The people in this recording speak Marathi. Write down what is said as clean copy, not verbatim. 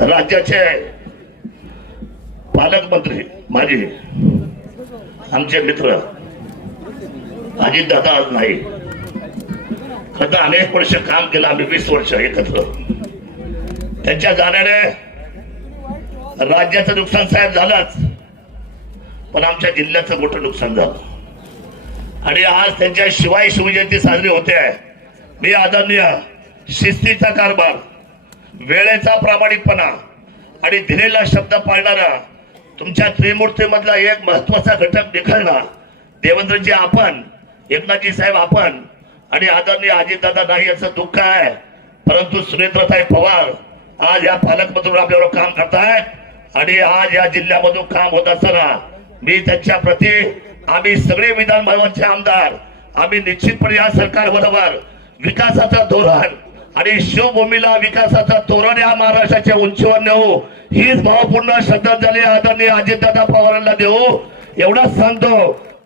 राज्याचे पालकमंत्री माझे आमचे मित्र अजितदादा आज नाही, खरं अनेक वर्ष काम केलं आम्ही, 20 वर्ष एकत्र. त्यांच्या जाण्याने राज्याचं नुकसान साहेब झालंच, पण आमच्या जिल्ह्याचं मोठं नुकसान झालं. आणि आज त्यांच्या शिवाय शिवजयंती साजरी होते आहे. मी आदरणीय शिस्तीचा कारभार, वेळेचा प्रामाणिकपणा आणि दिलेला शब्द पाळणारा तुमच्या त्रिमूर्तीमधला एक महत्वाचा घटक निखळला देवेंद्रजी आपण, एकनाथजी साहेब आपण आणि आदरणीय अजितदादा नाही याचं दुःख आहे. परंतु सुरेंद्रताई पवार आज या पालकमंत्र्यांवर आपल्यावर काम करतायत आणि आज या जिल्ह्यामधून काम होत असताना मी त्यांच्या प्रती, आम्ही सगळे विधानभवनचे आमदार, आम्ही निश्चितपणे या सरकारबरोबर विकासाचं धोरण आणि शिवभूमीला विकासाचं धोरण या महाराष्ट्राच्या उंचीवर नेऊ, हीच भावपूर्ण श्रद्धांजली आदरणीय अजितदादा पवारांना देऊ एवढंच सांगतो.